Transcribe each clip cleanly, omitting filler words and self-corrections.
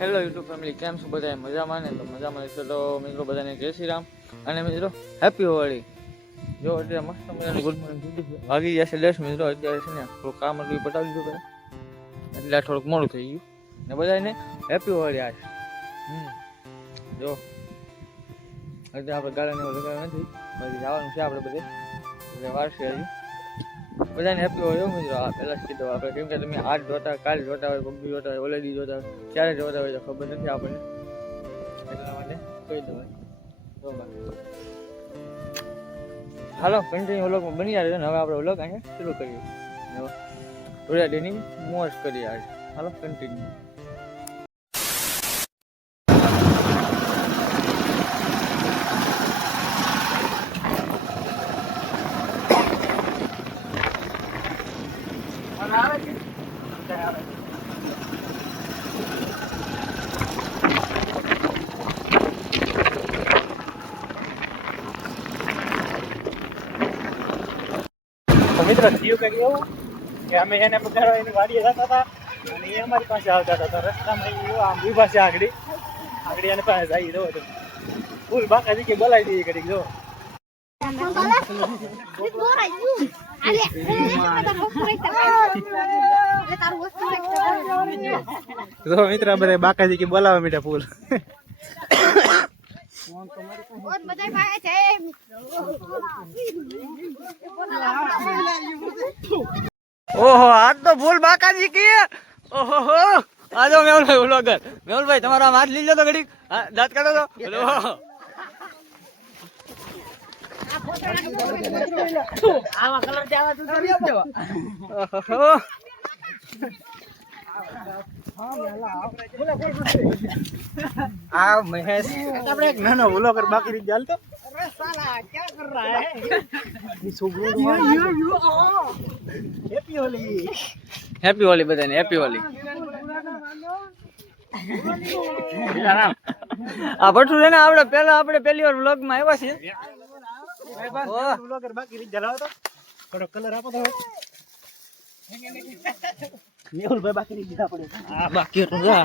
Hello YouTube family, કેમ છો બધા? મજામાં ને? તો મજામાં છે તો મિત્રો બધાને જય શ્રી રામ અને મિત્રો હેપી હોળી. જો અત્યારે મસ્ત મજાની ગુડ મોર્નિંગ વાગી જશે 10 મિત્રો. અત્યારે છે ને થોડું કામ હતું એ પતાવી દીધું પહેલાં, એટલે થોડુંક મોડું થઈ ગયું ને બધાને હેપી હોળી. આજ જો અત્યારે આપણે ગાળાને એવું લગાવ્યું નથી, પછી જવાનું છે આપણે બધે એટલે વાર છે હજી. બધાને હેપી હોય એવું મિત્રો. આ પહેલાં જ કીધું આપણે, કેમ કે તમે આજ જોતા, કાલ જોતા હોય, પબજી જોતા હોય, ઓલેડી જોતા હોય, ક્યારે જોતા હોય તો ખબર નથી આપણને, એટલા માટે કહી દઉં. હાલો કન્ટિન્યુ વ્લોગમાં બની જાય ને. હવે આપણે વ્લોગ અહીંયા શરૂ કરીએ. ધોળિયાડીની મોજ કરીએ આજે. હાલો કન્ટિન્યુ. મિત્ર થયું કંઈક એવું કે અમે એને પધારવા એની વાડીએ જતા હતા અને એ અમારી પાસે આવતા હતા. રસ્તામાં આમ ઊભા છે આગળ એની પાસે જઈ દો તો ફૂલ બાકાજી કે બોલાવી દઈએ ઘડીક જો. તો મિત્ર બધા બાકાજી કે બોલાવા મીઠા ફૂલ. ઓહો, આજ તો ફૂલ બાકાજી કી. ઓહો આજો મેહુલભાઈ વ્લોગર. મેહુલભાઈ તમારો આમ હાથ લીધો તો ઘડીક, દાંત કાઢો તો. આવા કલર દેવા તું આ મહેશ આપણે એક નાનો વ્લોગર બાકી રહી ચાલતો. અરે સાલા ક્યાં કર રહા હે ये છોકરો. હેપી હોલી. હેપી હોલી બધાને, હેપી હોલી. આ ભઠ્ઠું છે ને, આપણે પહેલી વાર વ્લોગ માં આવ્યા છીએ. વ્લોગર બાકી રહી જલાવો તો થોડો કલર આપો તો. મેહુલભાઈ બાકી રહી દીધા પડે. આ બાકી હતું જા.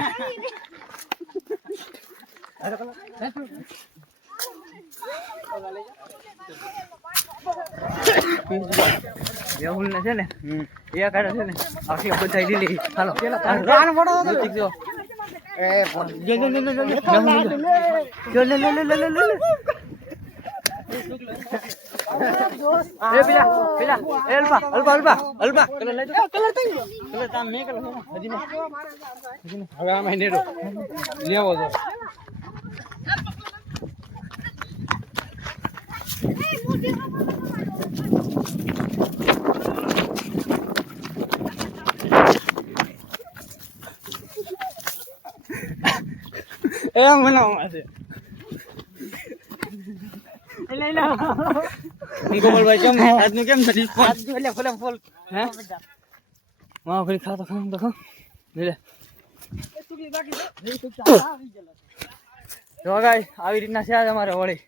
મેહુલ ને છે ને એ કાઢે છે ને આખી બધાઈ દીધી. હાલો રાન પડો તો જો એ પેલા અલ્પા કલર લઈ જાઓ. કલર તામ મે કલર હજી ને હવે આ મહિને લેવો છો. એમ બનાવવા છે. ગોપાલભાઈ કેમ આજનું કેમ છે? ફૂલ હે માં ફરી ખાતો ખામ તો લે. તો ગાઈસ આવી રીતના છે આજ અમારે હોળી.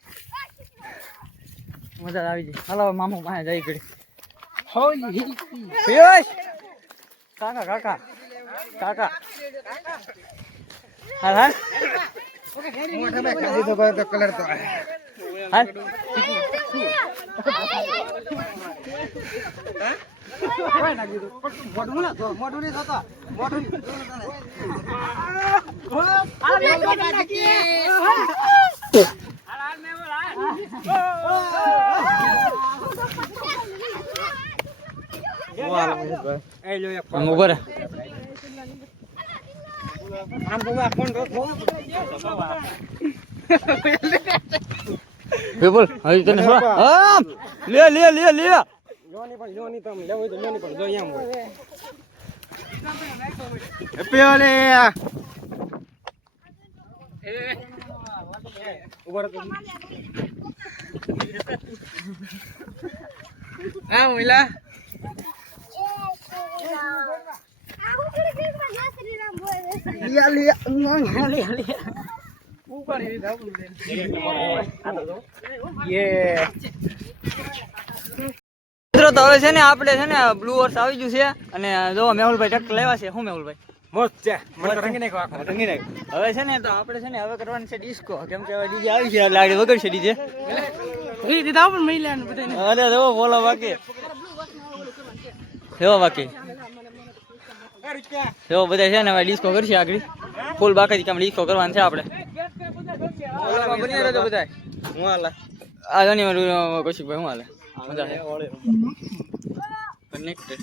મજા આવી જાય. હાલો મામુ પાસે જઈ ઘડી હોળી. કાકા હાલ મોઢા મે કાઢી દો તો કલર તો હાલ. બોલ હવે તને લે યોની તમ લેવો તો યોની પણ જો એમ હોય. હેપી હોલી. ઉભર તો આ મોઈલા મિત્રો. તો હવે છે ને આપણે છે ને બ્લુ હોર્સ આવી ગયું છે અને જો મેહુલભાઈ ટ્રેક્ટર લેવા છે. શું મેહુલભાઈ મોજ છે મને તો રંગી નાખ્યો આખો રંગી નાખ. હવે છે ને તો આપણે છે ને હવે કરવાની છે ડિસ્કો. કેમ કે હવે ડીજે આવી છે એટલે આગળ વગર છે ડીજે. એ દીધા પણ મહિલાને બધાને અરે જો બોલો બાકી જો બાકી જો બધા છે ને હવે ડિસ્કો કરશે આગળ. ફૂલ બાકી કામ ડિસ્કો કરવાનું છે આપણે. બની રહેજો બધા. હું હાલે આ જોની મારું કૌશિકભાઈ હું હાલે મજા છે કનેક્ટેડ.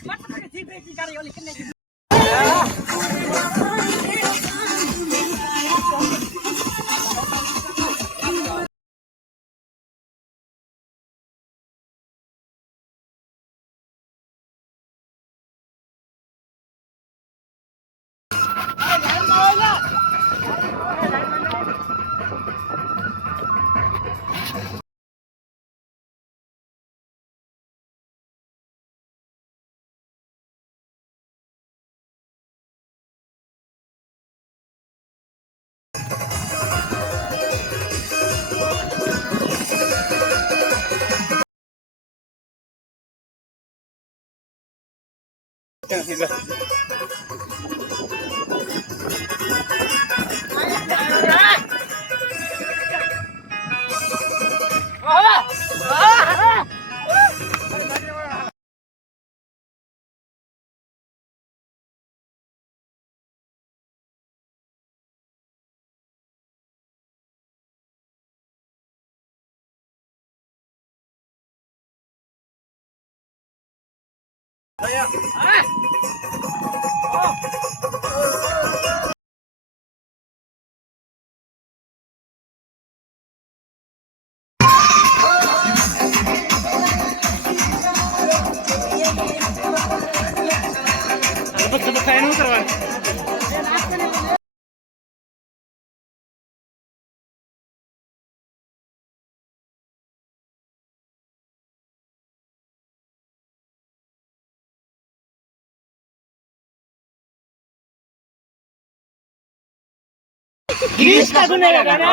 गिरीश का सुनेगा गाना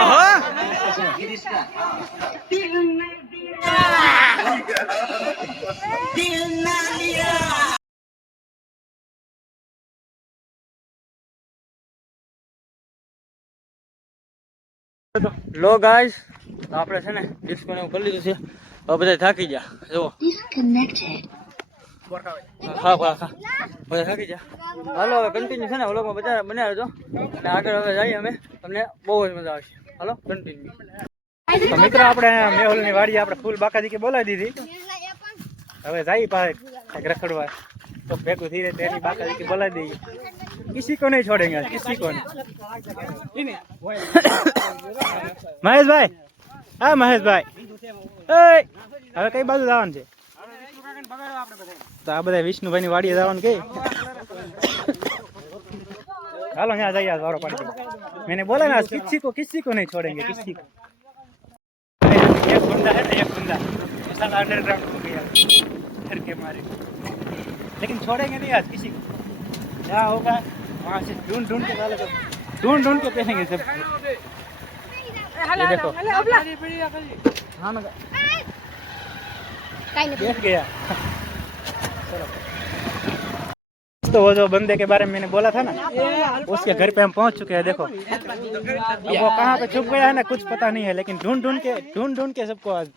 લો ગાઈસ આપણે છે ને ડિસ્કો ને કરી લીધું છે. હવે બધા થાકી ગયા જો. હા બધા થાકી ગયા. હાલો હવે કન્ટિન્યુ છે ને વ્લોગમાં બધા બન્યા રહેજો અને આગળ હવે જઈએ અમે. તમને બહુ જ મજા આવશે. હાલો કન્ટિન્યુ. તો મિત્રો આપણે મેહુલ ની વાડી આપણે ફૂલ બાકાજી કે બોલાવી દીધી. હવે જાય પાસે કંઈક રખડવા તો ભેગું થઈ રહે તેની બાકાજી કે બોલાવી દઈએ. किसी को नहीं छोड़ेंगे आज, किसी को नहीं. महेश भाई હા મહેશ ભાઈ હવે કઈ બાજુ જવાનું છે? તો આ બધા વિષ્ણુભાઈ ની વાડીએ જવાનું કે હાલો यहाँ जाइए वारो पानी. मैंने बोला ना किसी को नहीं छोड़ेंगे किसी को. एक बंदा है ना एक बंदा साला अंडरग्राउंड हो गया डर के मारे. लेकिन छोड़ेंगे नहीं आज किसी को. क्या होगा वहाँ से ढूंढ के डाले ढूंढ के पहनेंगे सब. ये देखो हाँ मैं बैठ गया. चलो तो वो जो बंदे के बारे में मैंने बोला था ना उसके घर पे हम पहुंच चुके हैं. देखो वो कहाँ पे छुप गया है ना कुछ पता नहीं है. लेकिन ढूंढ के सबको आज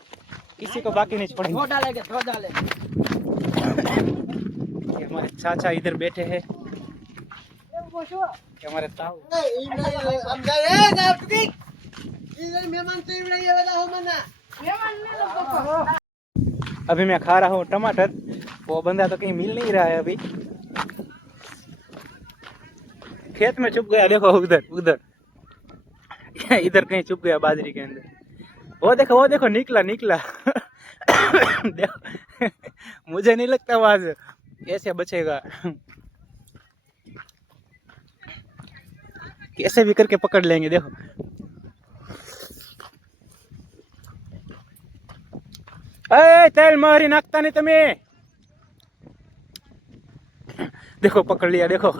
किसी को बाकी नहीं छोड़ेंगे. ये हमारे चाचा इधर बैठे हैं. हमारे ताऊ अभी मैं खा रहा हूँ टमाटर. वो बंदा तो कहीं मिल नहीं रहा है अभी. खेत में छुप गया. देखो उधर इधर कहीं छुप गया बाजरी के अंदर. वो देखो निकला देखो मुझे नहीं लगता वो आज कैसे बचेगा. कैसे भी करके पकड़ लेंगे. देखो तेल मारी नाखता नहीं तुम्हें. देखो पकड़ लिया. देखो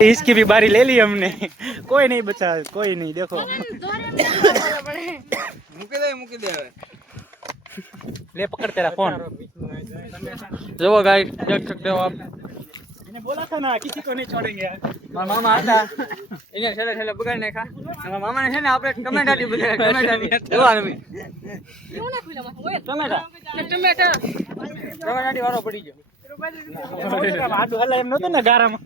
इसकी भी बारी ले ली हमने. कोई नहीं बचा कोई नहीं. देखो मुके दे ले पकड़ तेरा फोन. જો ગાઈસ દેખ सकते हो आप मैंने बोला था ना किसी को नहीं छोड़ेंगे મારા મામા હતા એને છેલ્લે છેલ્લે બગાડી નાખ્યા મારા મામાને છે ને આપણે ટમેટાટી બગાડ્યા ટમેટાટી જોવાનું બી ટમેટા ટમેટાટી વાળો પડી ગયો आटू हल्ला एम नतो ना गाराમાં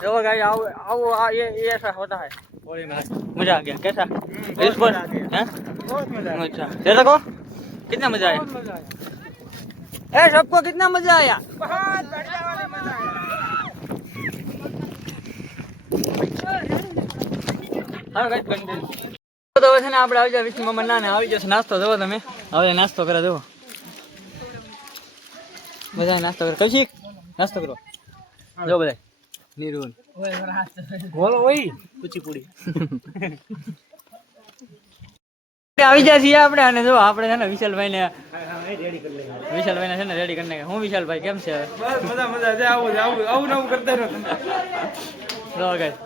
जो गाइस आओ ये ऐसा होता है होली में मजा आ गया कैसा इस पर हैं बहुत मजा आया अच्छा तेरे को कितना मजा आया ए सबको कितना मजा आया बहुत बढ़िया वाला मजा आया હા ગાઈસ કન્ટિન્યુ તો હવે છે ને આપણે આવી જાય વિષ્ણુ મામા ના ને આવી જશે નાસ્તો જોવો તમે હવે નાસ્તો કરે જોવો બધા નાસ્તો કરે કશી નાસ્તો કરો જો બધા નીરુન બોલો ઓય કુચીપુડી આવી જાય છીએ આપણે અને જો આપણે છે ને વિશાલભાઈ ને રેડી કરી લે વિશાલભાઈ ને છે ને રેડી કરીને હું વિશાલભાઈ કેમ છે બસ મજા મજા છે આવું આવું આવું કરતા રહો જો ગાઈસ